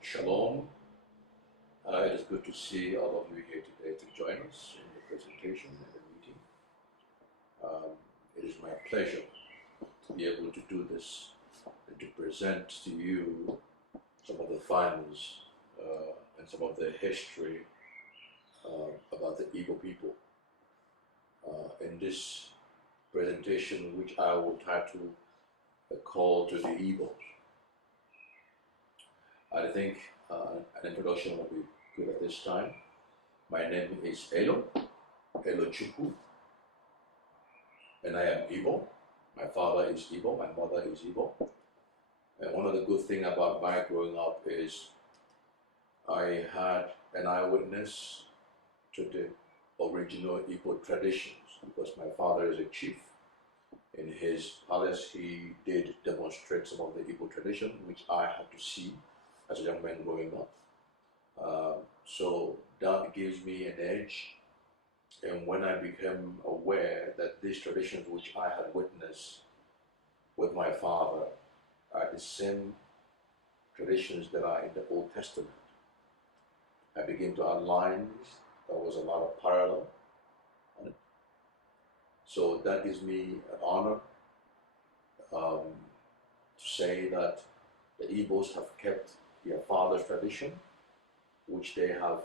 Shalom. It is good to see all of you here today to join us in the presentation and the meeting. It is my pleasure to be able to do this and to present to you some of the findings and some of the history about the Igbo people. In this presentation, which I will title A Call to the Igbos. I think an introduction will be good at this time. My name is Elo Chukwu, and I am Igbo. My father is Igbo, my mother is Igbo. And one of the good things about my growing up is I had an eyewitness to the original Igbo traditions, because my father is a chief. In his palace, he did demonstrate some of the Igbo tradition, which I had to see as a young man growing up. So that gives me an edge. And when I became aware that these traditions which I had witnessed with my father are the same traditions that are in the Old Testament, I began to outline this. There was a lot of parallel. So that gives me an honor to say that the Igbos have kept their father's tradition, which they have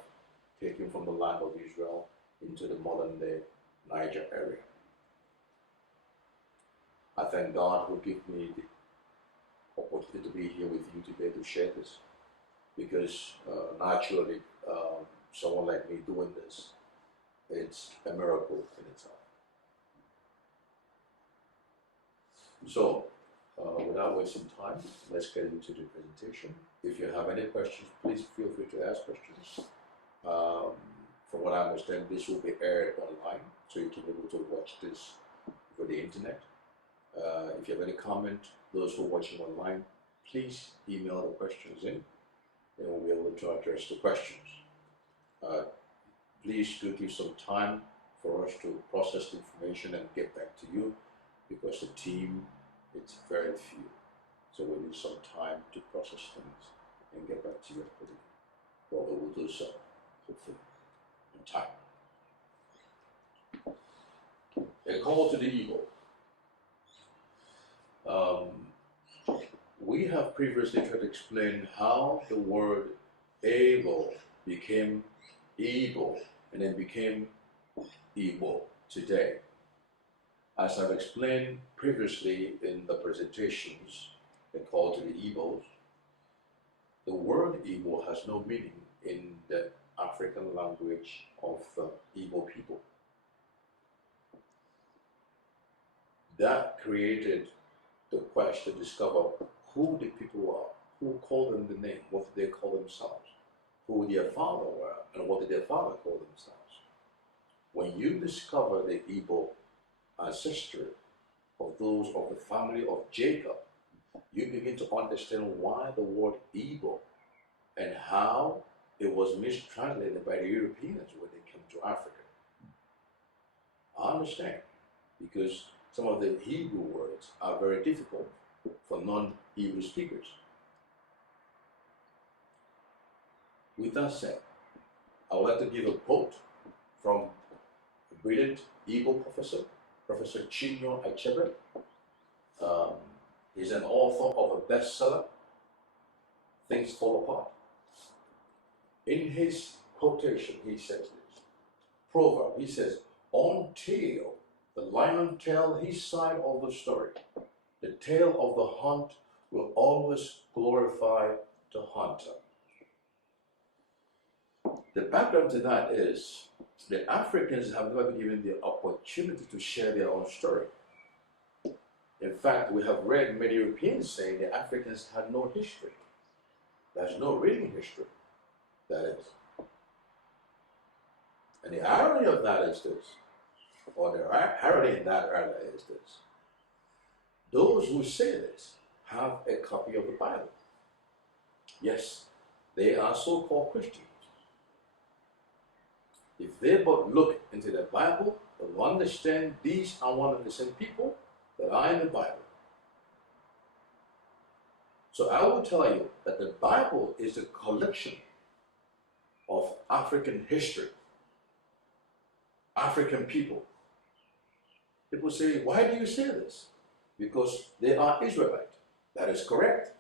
taken from the land of Israel into the modern day Niger area. I thank God who gave me the opportunity to be here with you today to share this, because naturally someone like me doing this, it's a miracle in itself. So, without wasting time, let's get into the presentation. If you have any questions, please feel free to ask questions. From what I understand, this will be aired online, so you can be able to watch this over the internet. If you have any comment, those who are watching online, please email the questions in, and we'll be able to address the questions. Please do give some time for us to process the information and get back to you, because the team, it's very few. So we need some time to process things and get back to you quickly. But we will do so, hopefully, in time. A call to the Igbo. We have previously tried to explain how the word Ebeo became Igbo and then became Igbo today. As I've explained previously in the presentations, the call to the Igbos, the word Igbo has no meaning in the African language of the Igbo people. That created the quest to discover who the people are, who called them the name, what did they call themselves, who their father were, and what did their father call themselves. When you discover the Igbo ancestry of those of the family of Jacob, you begin to understand why the word Igbo and how it was mistranslated by the Europeans when they came to Africa. I understand, because some of the Hebrew words are very difficult for non-Hebrew speakers. With that said, I would like to give a quote from a brilliant Igbo professor, Professor Chinyo Achebe. He's an author of a bestseller, Things Fall Apart. In his quotation, he says this, proverb, he says, until the lion tell his side of the story, the tale of the hunt will always glorify the hunter. The background to that is The Africans have never been given the opportunity to share their own story. In fact, we have read many Europeans saying the Africans had no history. There's no written history, that is. And the irony of that is this, or the irony in that rather is this. Those who say this have a copy of the Bible. Yes, they are so-called Christians. If they but look into the Bible, they will understand these are one of the same people that are in the Bible. So I will tell you that the Bible is a collection of African history, African people. People say, why do you say this? Because they are Israelite. That is correct.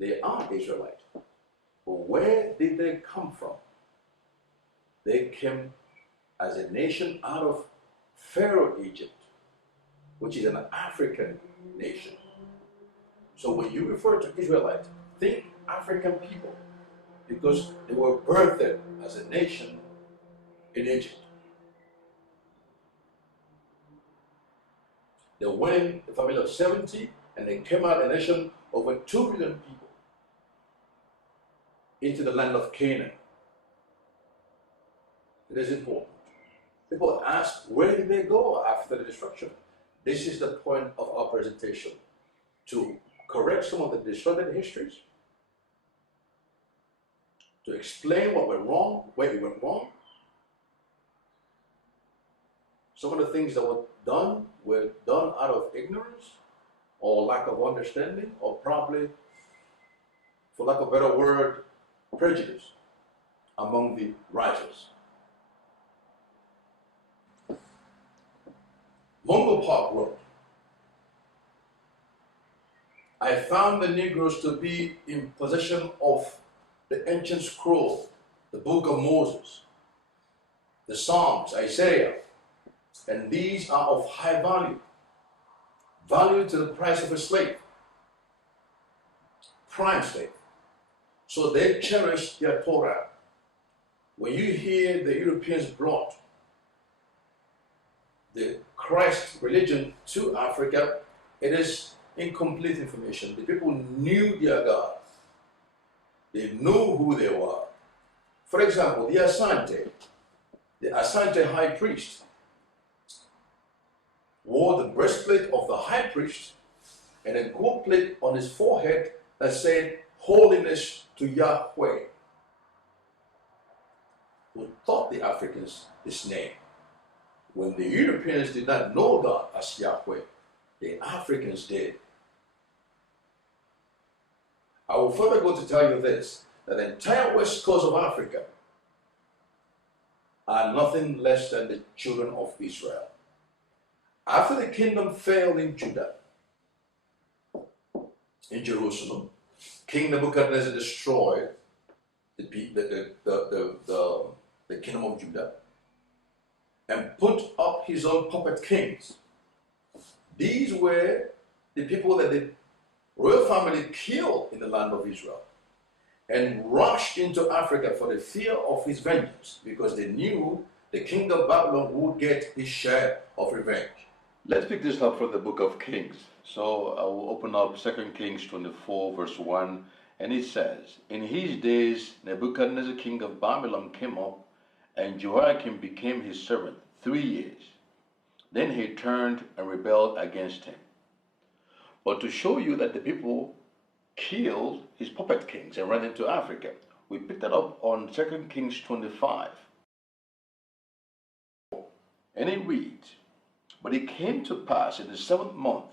They are Israelite. But where did they come from? They came as a nation out of Pharaoh, Egypt, which is an African nation. So when you refer to Israelite, think African people, because they were birthed as a nation in Egypt. They went a family of 70, and they came out a nation over 2 million people into the land of Canaan. It is important. People ask, where did they go after the destruction? This is the point of our presentation, to correct some of the distorted histories, to explain what went wrong, where it went wrong. Some of the things that were done out of ignorance or lack of understanding, or probably, for lack of a better word, prejudice among the writers. Mungo Park wrote, I found the Negroes to be in possession of the ancient scroll, the book of Moses, the Psalms, Isaiah, and these are of high value to the price of a slave, prime slave. So they cherish their Torah. When you hear the Europeans brought the Christ religion to Africa, it is incomplete information. The people knew their God. They knew who they were. For example, the Asante high priest wore the breastplate of the high priest and a gold plate on his forehead that said, Holiness to Yahweh. Who taught the Africans this name? When the Europeans did not know God as Yahweh, the Africans did. I will further go to tell you this, that the entire west coast of Africa are nothing less than the children of Israel. After the kingdom failed in Judah, in Jerusalem, King Nebuchadnezzar destroyed the kingdom of Judah and put up his own puppet kings. These were the people that the royal family killed in the land of Israel and rushed into Africa for the fear of his vengeance, because they knew the king of Babylon would get his share of revenge. Let's pick this up from the book of Kings. So I will open up 2 Kings 24 verse 1, and it says, In his days Nebuchadnezzar king of Babylon came up, and Jehoiakim became his servant 3 years. Then he turned and rebelled against him. But to show you that the people killed his puppet kings and ran into Africa, we picked that up on 2 Kings 25. And it reads, But it came to pass in the 7th month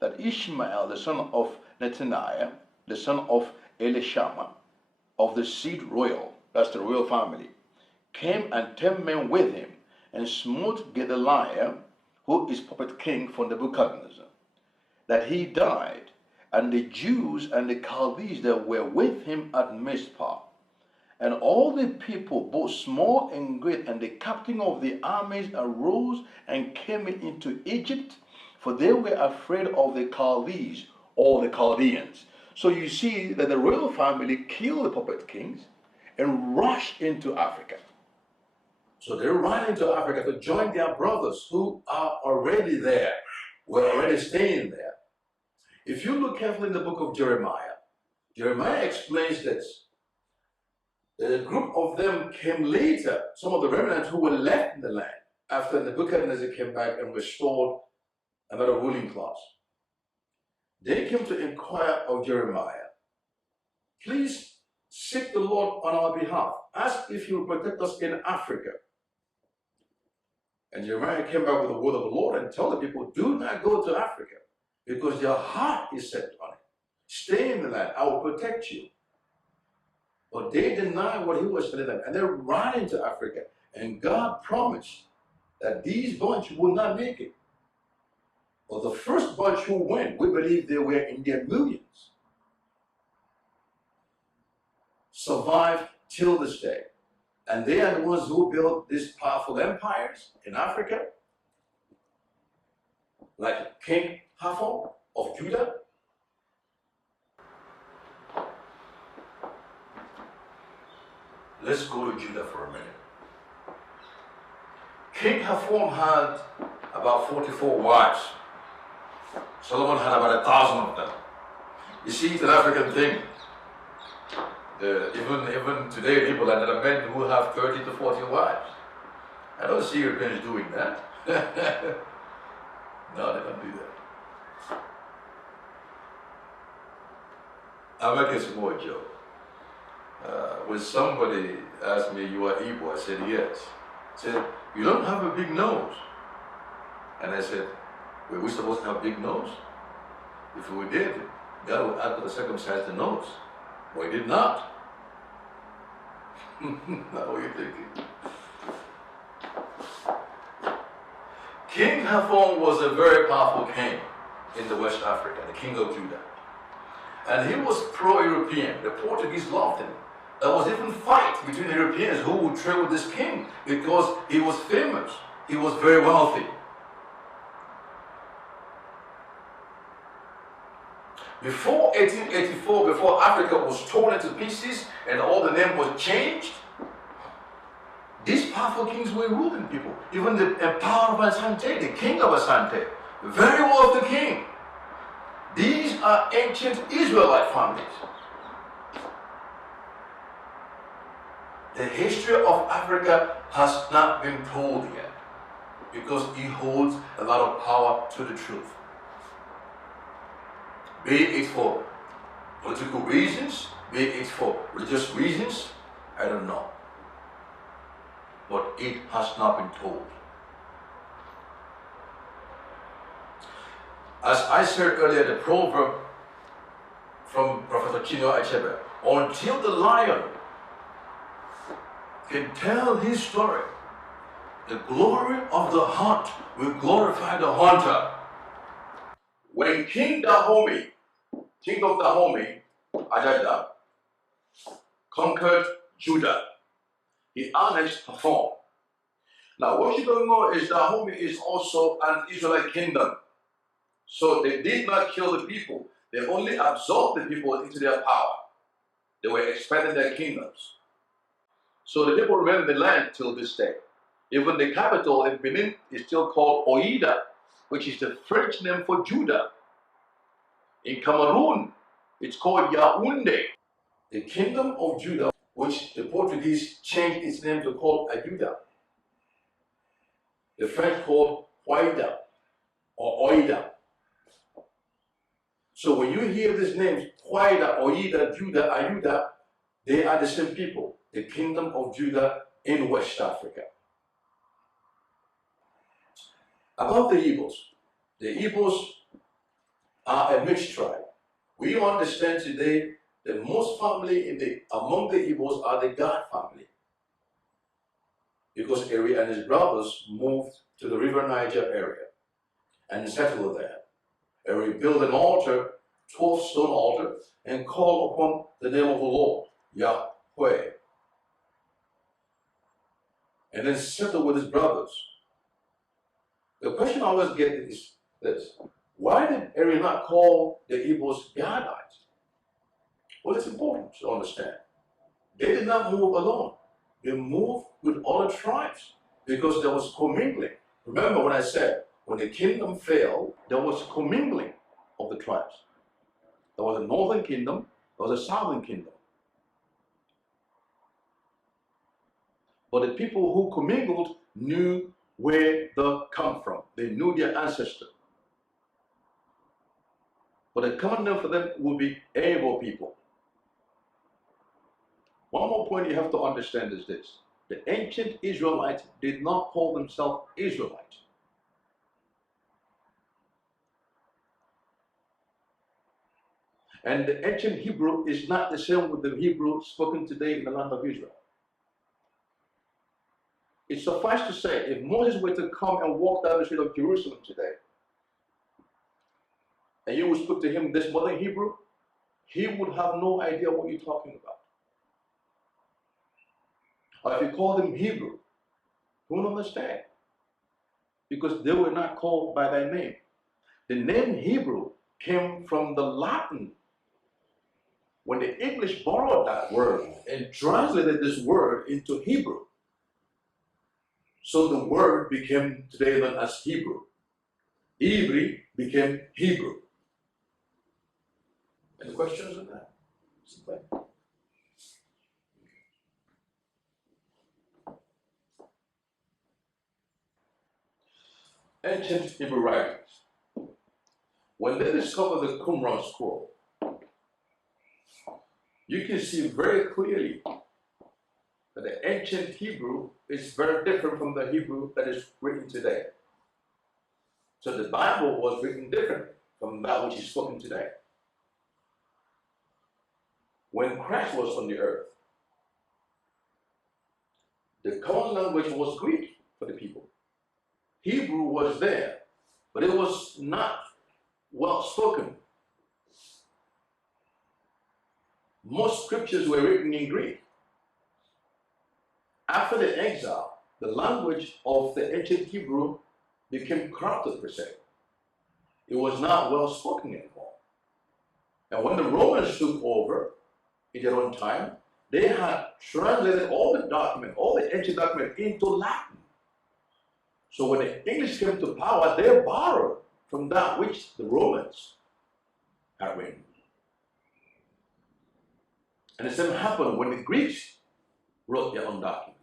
that Ishmael, the son of Nethaniah, the son of Elishama, of the seed royal, that's the royal family, came and 10 men with him, and smote Gedaliah, who is puppet king for Nebuchadnezzar, that he died, and the Jews and the Chaldees that were with him at Mizpah. And all the people, both small and great, and the captain of the armies arose and came into Egypt, for they were afraid of the Chaldees, or the Chaldeans. So you see that the royal family killed the puppet kings and rushed into Africa. So they're running to Africa to join their brothers who are already there, were already staying there. If you look carefully in the book of Jeremiah, Jeremiah explains this. A group of them came later, some of the remnants who were left in the land, after Nebuchadnezzar came back and restored another ruling class. They came to inquire of Jeremiah, please seek the Lord on our behalf. Ask if he will protect us in Africa. And Jeremiah came back with the word of the Lord and told the people, do not go to Africa, because their heart is set on it. Stay in the land, I will protect you. But they denied what he was telling them, and they're running to Africa. And God promised that these bunch would not make it. But the first bunch who went, we believe they were in their millions, survived till this day. And they are the ones who built these powerful empires in Africa, like King Hafon of Judah. Let's go to Judah for a minute. King Hafon had about 44 wives. Solomon had about 1,000 of them. You see, it's an African thing. Even today, people are there are men who have 30 to 40 wives. I don't see Europeans doing that. No, they don't do that. I'll make a small joke. When somebody asked me, you are Igbo, I said, yes. He said, you don't have a big nose. And I said, were we supposed to have a big nose? If we did, God would have to circumcise the nose. But he did not. Not what you're thinking. King Hafon was a very powerful king in the West Africa, the king of Judah. And he was pro-European. The Portuguese loved him. There was even fight between the Europeans who would trade with this king because he was famous. He was very wealthy. Before 1884, before Africa was torn into pieces and all the name was changed, these powerful kings were ruling people. Even the emperor of Asante, the king of Asante, very wealthy king. These are ancient Israelite families. The history of Africa has not been told yet because it holds a lot of power to the truth. Be it for political reasons, be it for religious reasons, I don't know. But it has not been told. As I said earlier, the proverb from Prophet Chinua Achebe, until the lion can tell his story, the glory of the hunt will glorify the hunter. When King Dahomey, king of Dahomey, Ajada, conquered Judah, he annexed Hafon. Now what you don't know is Dahomey is also an Israelite kingdom. So they did not kill the people. They only absorbed the people into their power. They were expanding their kingdoms. So the people remain in the land till this day. Even the capital in Benin is still called Oida, which is the French name for Judah. In Cameroon, it's called Yaoundé. The kingdom of Judah, which the Portuguese changed its name to call Ayuda. The French called Huaida or Oida. So when you hear these names, Huaida, Oida, Judah, Ayuda, they are the same people. The kingdom of Judah in West Africa. About the Igbos are a mixed tribe. We understand today that most family among the Igbos are the God family. Because Eri and his brothers moved to the River Niger area and settled there. Eri built an altar, 12-stone altar, and called upon the name of the Lord, Yahweh. And then settled with his brothers. The question I always get is this: why did Eri not call the Igbos Gadites? Well, it's important to understand. They did not move alone. He moved with all the tribes because there was commingling. Remember when I said, when the kingdom fell, there was commingling of the tribes. There was a northern kingdom, there was a southern kingdom. But the people who commingled knew where they come from. They knew their ancestor. But the common name for them will be Ebeo people. One more point you have to understand is this. The ancient Israelites did not call themselves Israelites. And the ancient Hebrew is not the same with the Hebrew spoken today in the land of Israel. It suffices to say, if Moses were to come and walk down the street of Jerusalem today, and you would speak to him this modern Hebrew, he would have no idea what you're talking about. Or if you call them Hebrew, he won't understand. Because they were not called by their name. The name Hebrew came from the Latin. When the English borrowed that word and translated this word into Hebrew, so the word became today known as Hebrew. Hebrew became Hebrew. Any questions on that? Ancient Hebrew writings. When they discovered the Qumran scroll, you can see very clearly that the ancient Hebrew is very different from the Hebrew that is written today. So the Bible was written differently from that which is spoken today. When Christ was on the earth, the common language was Greek for the people. Hebrew was there, but it was not well spoken. Most scriptures were written in Greek. After the exile, the language of the ancient Hebrew became corrupted per se. It was not well spoken anymore. And when the Romans took over in their own time, they had translated all the documents, all the ancient documents into Latin. So when the English came to power, they borrowed from that which the Romans had written. And the same happened when the Greeks wrote their own documents.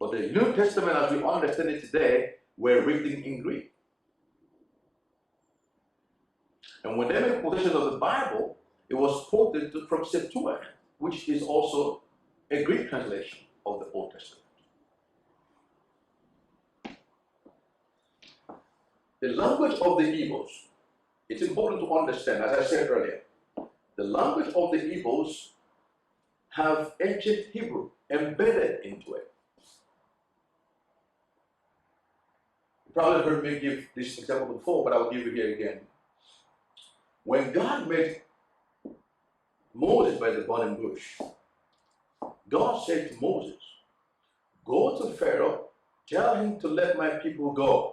But the New Testament, as we understand it today, were written in Greek. And when they made quotation of the Bible, it was quoted from Septuagint, which is also a Greek translation of the Old Testament. The language of the Ebeos, it's important to understand, as I said earlier, the language of the Ebeos have ancient Hebrew embedded into it. You probably heard me give this example before, but I'll give it here again. When God made Moses by the burning bush, God said to Moses, "Go to Pharaoh, tell him to let my people go."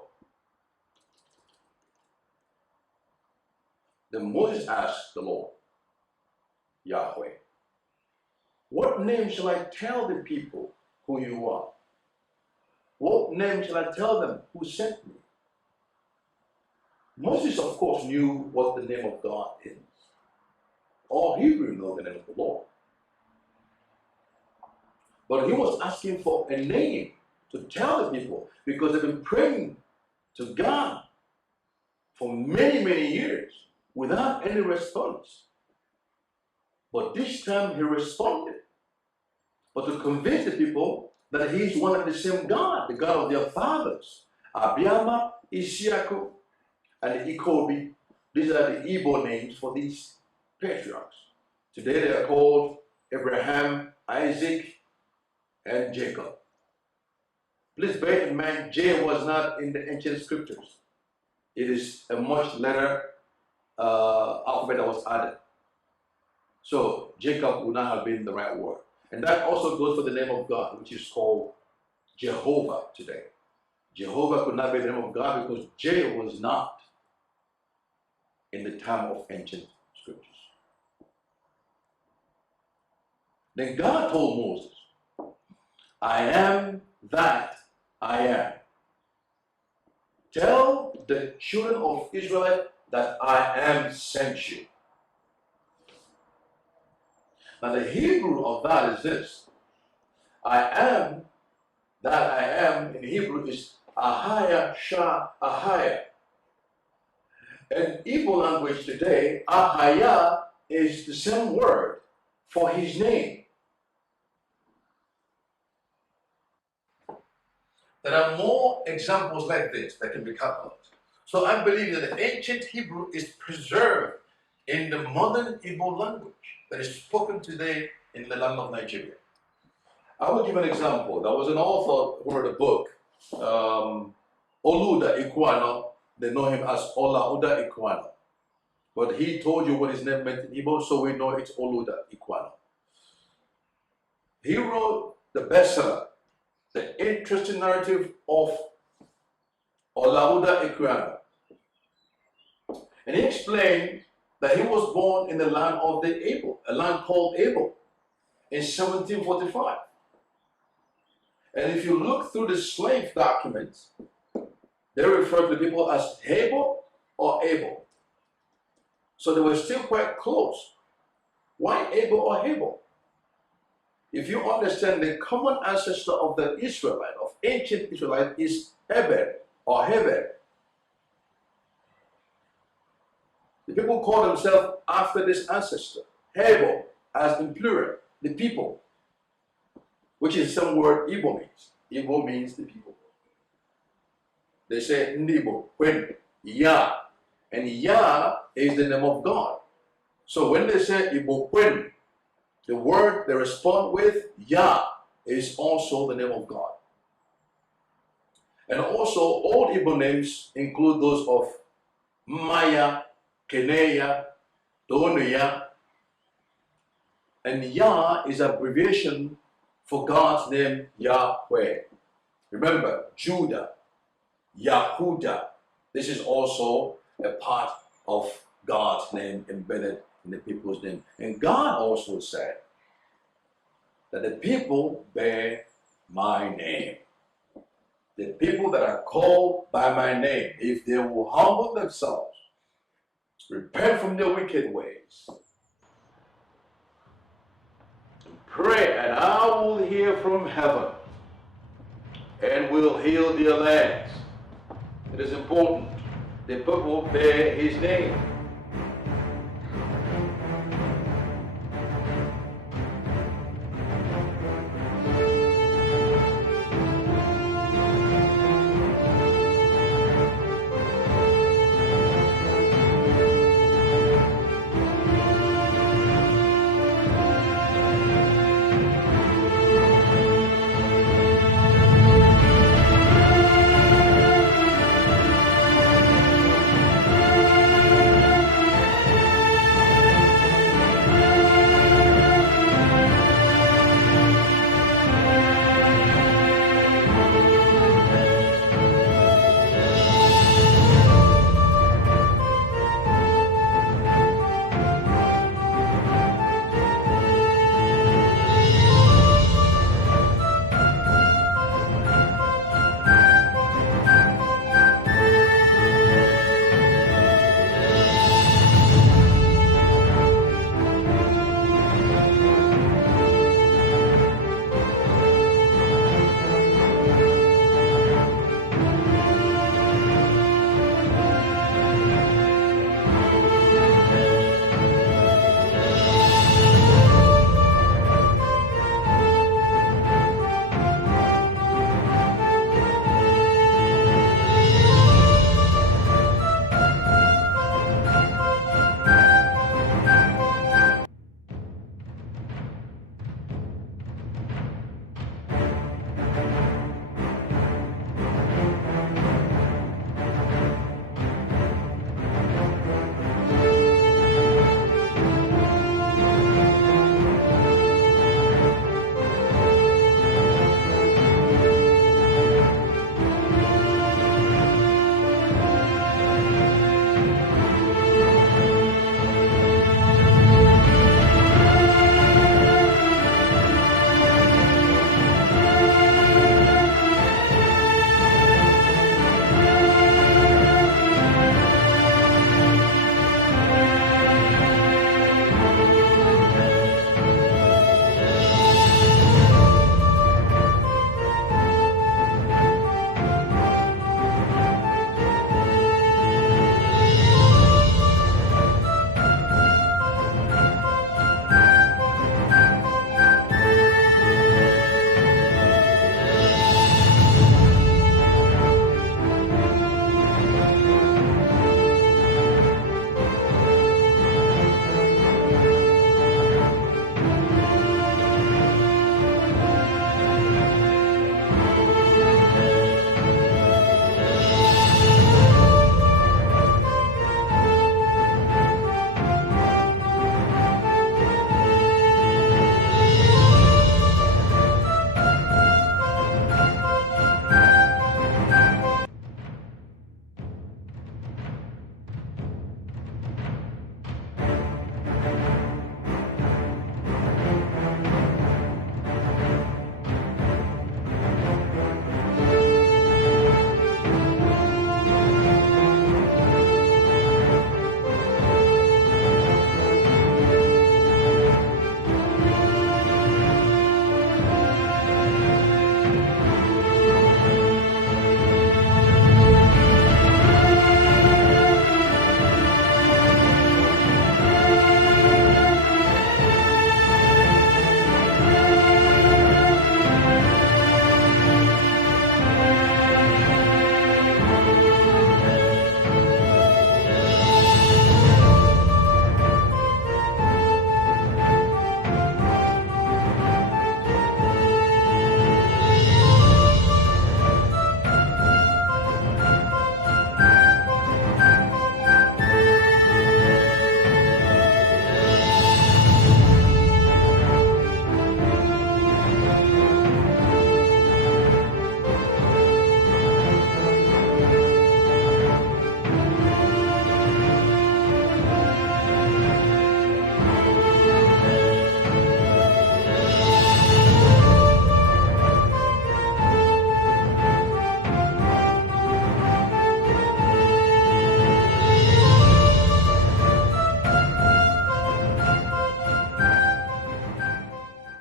Then Moses asked the Lord, Yahweh, "What name shall I tell the people who you are? What name shall I tell them who sent me?" Moses, of course, knew what the name of God is. All Hebrew know the name of the Lord. But he was asking for a name to tell the people because they've been praying to God for many, many years without any response. But this time he responded. But to convince the people that he's one and the same God, the God of their fathers, Abiama, Ishaku, and Ikobi. These are the Igbo names for these patriarchs. Today they are called Abraham, Isaac, and Jacob. Please bear in mind, J was not in the ancient scriptures. It is a much later alphabet that was added. So Jacob would not have been the right word. And that also goes for the name of God, which is called Jehovah today. Jehovah could not be the name of God because J was not in the time of ancient scriptures. Then God told Moses, I am that I am. Tell the children of Israel that I am sent you. Now the Hebrew of that is this. I am that I am in Hebrew is Ahaya Shah Ahaya. In Igbo language today, Ahaya is the same word for his name. There are more examples like this that can be cataloged. So I believe that the ancient Hebrew is preserved in the modern Igbo language that is spoken today in the land of Nigeria. I will give an example. There was an author who wrote a book, Oluda Ikwano. They know him as Olauda Ikwano. But he told you what his name meant in Igbo, so we know it's Oluda Ikwano. He wrote the bestseller, The Interesting Narrative of Olauda Ikwano. And he explained that he was born in the land of the Ebeo, a land called Ebeo, in 1745. And if you look through the slave documents, they refer to the people as Hebel or Abel. So they were still quite close. Why Abel or Hebel? If you understand the common ancestor of the Israelite, of ancient Israelite, is Ebed or Heber. The people call themselves after this ancestor, Hebel, as in plural, the people, which is some word Igbo means. Igbo means the people. They say Ndibo, when, Yah, and Yah is the name of God. So when they say Igbo when, the word they respond with, Yah, is also the name of God. And also, all Igbo names include those of Maya, Keneya, Tonuya, and Yah is abbreviation for God's name, Yahweh. Remember, Judah, Yahudah. This is also a part of God's name embedded in the people's name. And God also said that the people bear my name. The people that are called by my name, if they will humble themselves, repent from their wicked ways, pray, and I will hear from heaven and will heal their lands. It is important. The people bear his name.